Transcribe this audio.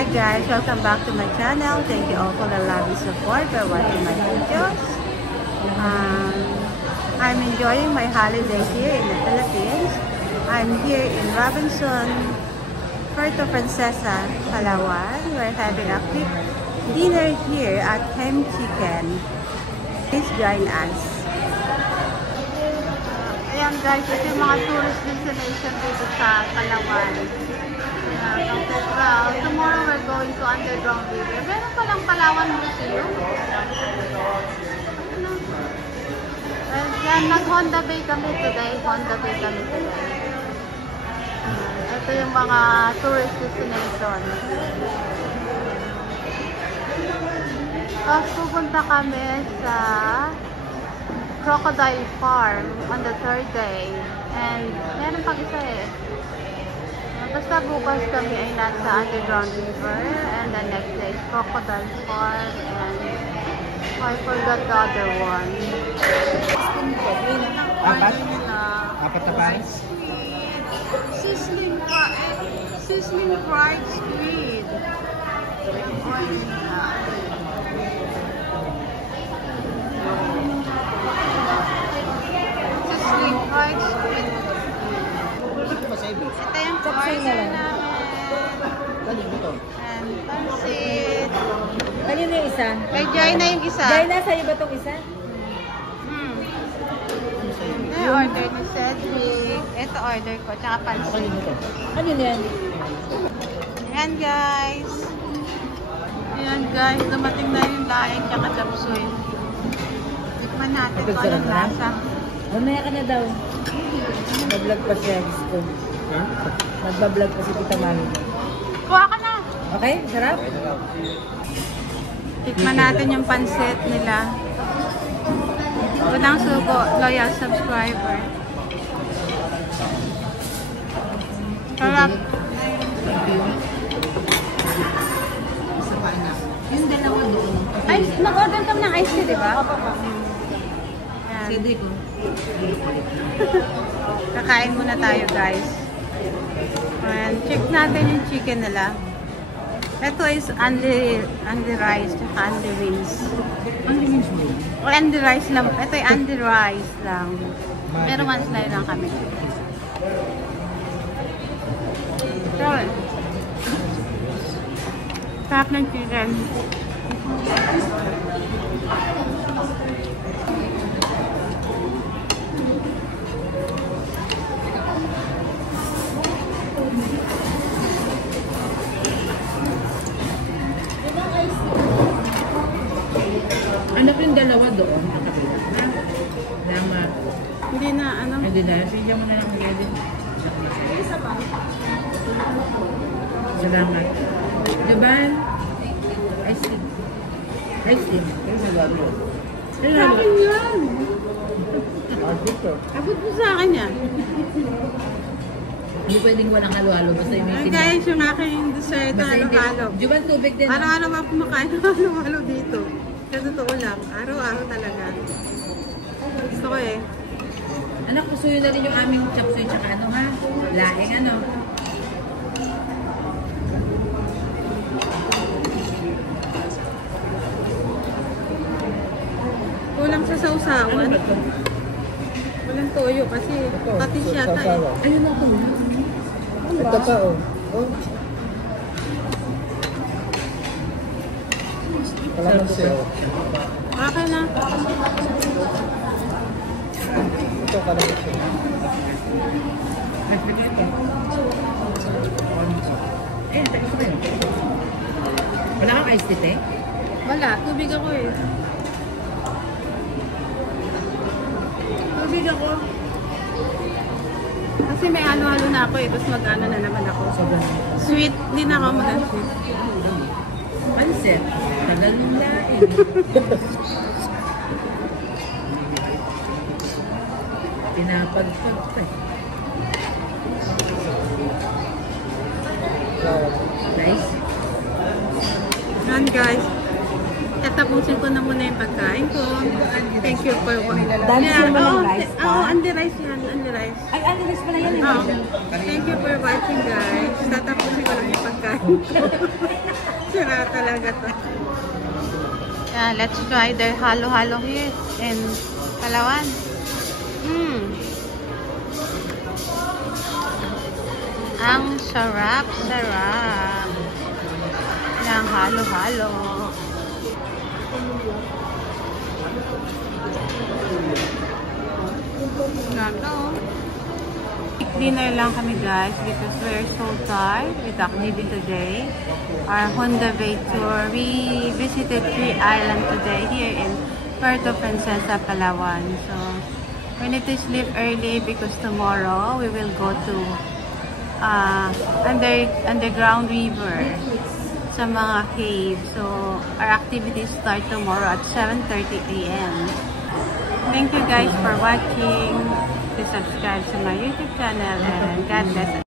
Hi guys, welcome back to my channel. Thank you all for the love and support by watching my videos. I'm enjoying my holiday here in the Philippines. I'm here in Robinson, Puerto Princesa, Palawan. We're having a quick dinner here at Hem Chicken. Please join us. Ayan guys, ito yung mga tourist destination dito sa Palawan. Tomorrow we're going to Underground River. Meron palang Palawan Museum. Yan, nag-Honda Bay kami today. Ito yung mga tourist destination. Tapos pupunta kami sa Crocodile Farm on the third day. And meron pang isa eh. Basta bukas kami ay nasa Underground River, and the next day is Crocodile Farm, and I forgot the other one. Apat na pares? Sizzling fried squid. Sizzling fried squid. Ito yung order namin. And pansit. Kanino yung isa? Kay Jai na yung isa. Jai na, sa'yo ba itong isa? Ito yung order ni Cedric. Ito order ko, tsaka pansit. Ano yan? Ayan guys. Ayan guys, dumating na yung laing tsaka chapsuy. Tikman natin kung anong lasa. Mamaya ka na daw. Nag-vlog pa siya, gusto. Nagbablog pa si Tita Mami. Kuha ka na! Okay? Sarap? Tikman natin yung pansit nila. Unang suko, loyal subscriber. Sarap. Yung dalawa doon. Ay, mag-order kami ng ice tea, di ba? Cedric ko. Kakain muna tayo guys. And check natin yung chicken nila. Ito is only rice tsaka only wings. Only wings mo? O only rice lang. Ito ay only rice lang. Pero one slice lang kami. So, sarap ng chicken. Ano po yung dalawa doon? Lama. Hindi na, ano? Hindi na. Sige mo na lang magiging din. Salamat. Gaban. Ice cream. Ice cream. Sa akin yan! Abot mo sa akin yan. Hindi pwedeng walang halo-halo. Basta yung may Guys, yung aking dessert na halo-halo. Juban, tubig din. Araw-araw ako kumakain ng halo-halo dito. Sa totoo lang, araw-araw talaga. Gusto ko eh. Anak, pusuyo na rin yung aming chapsuy tsaka ano ha? Laing ano? Kulang sa sausawan. Walang toyo kasi patis yata eh. Ayun ako. Ito pa oh. Kalamansi oh. Okay na. Ito kalamansi. Eh, tapos na yun. Wala kang ice tea, Wala, tubig ako eh. Tubig ako. Kasi may halo-halo na ako eh. Tapos mag-ano na naman ako. Sweet. Hindi na ako mag-sweet. Pansit. Tagal mong laing. Pinapagpag pa eh. Nice. Yan guys. tatapusin ko na muna yung pagkain ko. Thank you for watching. Dahil mo ng rice pa? Oo, andi rice yan. Andi rice. Ay, rice pala yan. Oh, thank you for watching, guys. Tatapusin ko lang yung pagkain ko. Sira talaga to. Yeah, let's try their halo-halo here in Palawan. Ang sarap-sarap ng halo-halo. Dinner lang kami, guys, because we're so tired with the activity today. Our Honda Bay tour. We visited 3 islands today here in Puerto Princesa, Palawan. So we need to sleep early because tomorrow we will go to underground river sa mga cave. So our activities start tomorrow at 7:30 AM. Thank you guys for watching. Please subscribe to my YouTube channel and God bless.